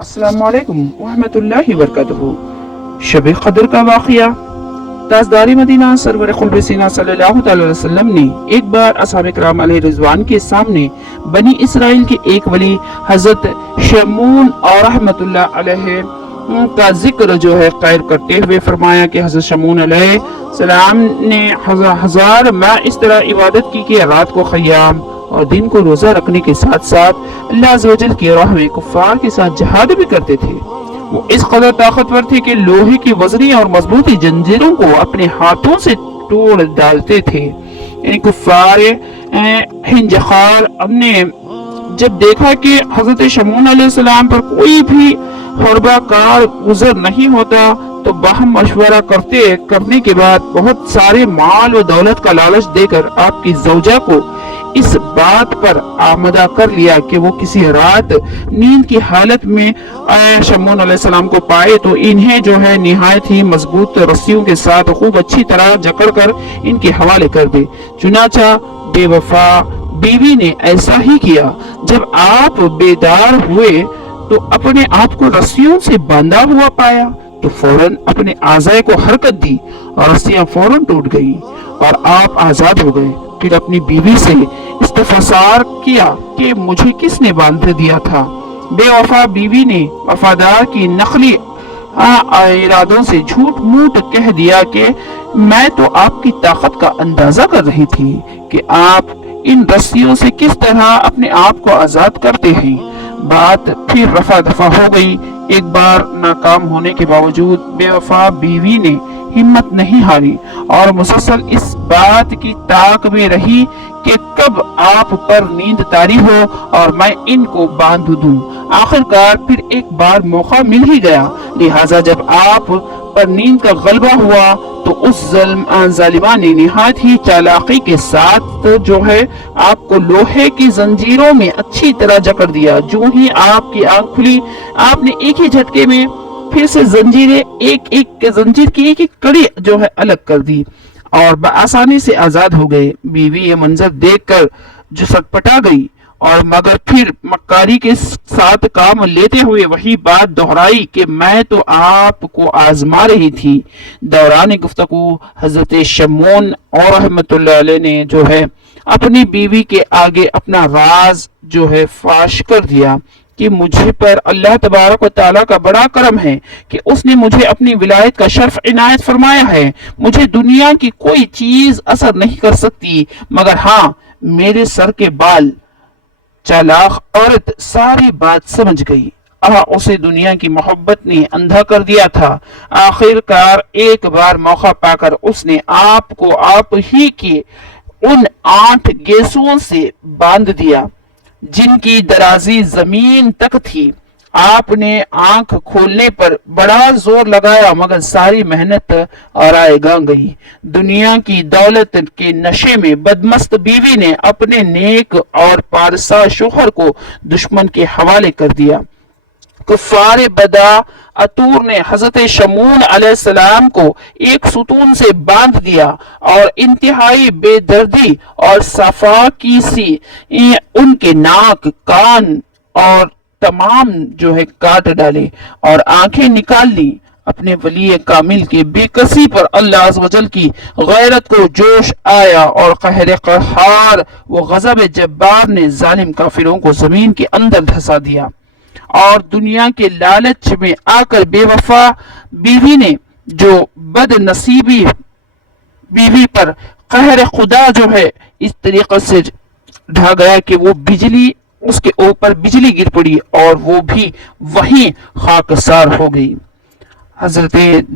السلام علیکم ورحمۃ اللہ وبرکاتہ۔ شب قدر کا واقعہ۔ تاجدار مدینہ سرور قلب سینہ صلی اللہ تعالی علیہ وسلم نے ایک بار اصحاب کرام علیہ رضوان کے سامنے بنی اسرائیل کے ایک ولی حضرت شمعون اور رحمت اللہ علیہ کا ذکر جو ہے قائر کرتے ہوئے فرمایا کہ حضرت شمعون علیہ السلام نے ہزار ماہ اس طرح عبادت کی کہ رات کو خیام اور دن کو روزہ رکھنے کے ساتھ ساتھ اللہ عز و جل کی راہ میں کفار کے ساتھ جہاد بھی کرتے تھے۔ وہ اس قدر طاقتور تھے کہ لوہے کی وزنی اور مضبوطی جنجیروں کو اپنے ہاتھوں سے توڑ ڈالتے تھے۔ یعنی کفار ہنجخال نے جب دیکھا کہ حضرت شمعون علیہ السلام پر کوئی بھی حربہ کار گزر نہیں ہوتا تو باہم مشورہ کرنے کے بعد بہت سارے مال و دولت کا لالچ دے کر آپ کی زوجہ کو اس بات پر آمادہ کر لیا کہ وہ کسی رات نیند کی حالت میں شمعون علیہ السلام کو پائے تو انہیں جو ہے نہایت ہی مضبوط رسیوں کے ساتھ خوب اچھی طرح جکڑ کر ان کے حوالے کر دے۔ چنانچہ بے وفا بیوی نے ایسا ہی کیا۔ جب آپ بیدار ہوئے تو اپنے آپ کو رسیوں سے باندھا ہوا پایا تو فوراً اپنے اعضاء کو حرکت دی اور رسیاں فوراً ٹوٹ گئی اور آپ آزاد ہو گئے۔ پھر اپنی بیوی سے استفسار کیا کہ مجھے کس نے باندھ دیا تھا؟ بے وفا بیوی نے وفادار کی نقلی ارادوں سے جھوٹ موٹ کہہ دیا کہ میں تو آپ کی طاقت کا اندازہ کر رہی تھی کہ آپ ان رسیوں سے کس طرح اپنے آپ کو آزاد کرتے ہیں۔ بات پھر رفع دفع ہو گئی۔ ایک بار ناکام ہونے کے باوجود بے وفا بیوی نے ہمت نہیں ہاری اور مسلسل اس بات کی تاک میں رہی کہ کب آپ پر نیند طاری ہو اور میں ان کو باندھ دوں۔ آخرکار پھر ایک بار موقع مل ہی گیا، لہٰذا جب آپ پر نیند کا غلبہ ہوا تو اس ظالمہ نے نہایت ہی چالاکی کے ساتھ جو ہے آپ کو لوہے کی زنجیروں میں اچھی طرح جکڑ دیا۔ جو ہی آپ کی آنکھ کھلی آپ نے ایک ہی جھٹکے میں پھر سے زنجیر کی ایک کڑی جو ہے الگ کر دی اور بآسانی سے آزاد ہو گئے۔ بیوی یہ منظر دیکھ کر جو سٹپٹا گئی اور مگر پھر مکاری کے ساتھ کام لیتے ہوئے وہی بات دہرائی کہ میں تو آپ کو آزما رہی تھی۔ دوران گفتگو حضرت شمعون اور رحمت اللہ علیہ نے جو ہے اپنی بیوی کے آگے اپنا راز جو ہے فاش کر دیا کہ مجھے پر اللہ تبارک و تعالیٰ کا بڑا کرم ہے کہ اس نے مجھے اپنی ولایت کا شرف عنایت فرمایا ہے۔ مجھے دنیا کی کوئی چیز اثر نہیں کر سکتی مگر ہاں میرے سر کے بال۔ چالاک عورت ساری بات سمجھ گئی۔ اسے دنیا کی محبت نے اندھا کر دیا تھا۔ آخر کار ایک بار موقع پا کر اس نے آپ کو آپ ہی کے ان 8 گیسوں سے باندھ دیا جن کی درازی زمین تک تھی۔ آپ نے آنکھ کھولنے پر بڑا زور لگایا مگر ساری محنت رائے گاں گئی۔ دنیا کی دولت کے نشے میں بدمست بیوی نے اپنے نیک اور پارسا شوہر کو دشمن کے حوالے کر دیا۔ کفار بدا اتور نے حضرت شمعون علیہ السلام کو ایک ستون سے باندھ دیا اور انتہائی بے دردی اور صفاقی سی ان کے ناک، کان اور تمام جو ہے کاٹ ڈالے اور آنکھیں نکال لی۔ اپنے ولی کامل کے بے کسی پر اللہ عز و جل کی غیرت کو جوش آیا اور قہر قہار و غضب جبار نے ظالم کافروں کو زمین کے اندر دھسا دیا اور دنیا کے لالچ میں آ کر بے وفا بیوی نے جو بد نصیبی بیوی پر قہر خدا جو ہے اس طریقے سے ڈھا گیا کہ وہ بجلی اس کے اوپر بجلی گر پڑی اور وہ بھی وہیں خاکسار ہو گئی۔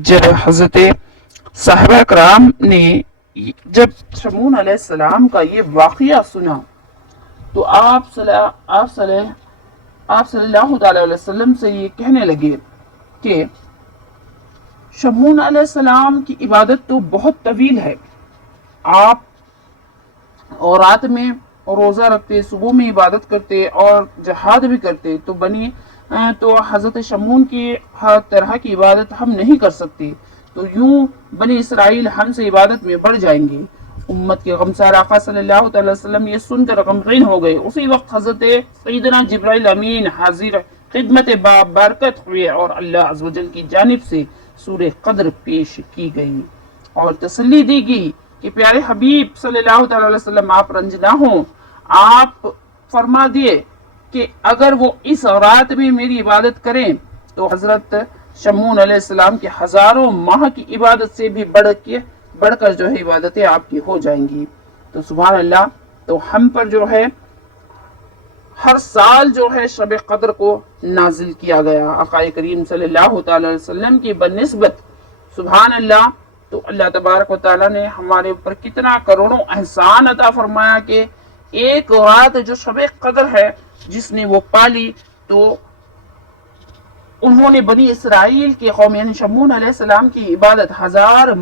جب حضرت صحابہ کرام نے جب شمعون علیہ السلام کا یہ واقعہ سنا تو آپ صلی اللہ علیہ وسلم سے یہ کہنے لگے کہ شمعون علیہ السلام کی عبادت تو بہت طویل ہے، آپ اور رات میں روزہ رکھتے، صبح میں عبادت کرتے اور جہاد بھی کرتے تو حضرت شمعون کی ہر طرح کی عبادت ہم نہیں کر سکتے، تو یوں بنی اسرائیل ہم سے عبادت میں بڑھ جائیں گے۔ امت کے غمسار آقا صلی اللہ علیہ وسلم یہ سن کر غمگین ہو گئے۔ اسی وقت حضرت سیدنا جبرائیل امین حاضر خدمت بابرکت ہوئے اور اللہ عز و جل کی جانب سے سورہ قدر پیش کی گئی اور تسلی دی گئی کہ پیارے حبیب صلی اللہ تعالی علیہ وسلم آپ رنج نہ ہوں. آپ فرما دیے کہ اگر وہ اس رات میں میری عبادت کریں تو حضرت شمعون علیہ السلام کے ہزاروں ماہ کی عبادت سے بھی بڑھ کر جو ہے عبادتیں آپ کی ہو جائیں گی. تو سبحان اللہ. تو ہم پر جو ہے ہر سال جو ہے شب قدر کو نازل کیا گیا آقا کریم صلی اللہ تعالی علیہ وسلم کی بنسبت. سبحان اللہ. تو اللہ تبارک و تعالیٰ نے ہمارے اوپر کتنا کروڑوں احسان عطا فرمایا کہ ایک رات جو شب قدر ہے جس نے وہ پالی تو انہوں نے بنی اسرائیل کے قوم یعنی شمعون علیہ السلام کی عبادت 1000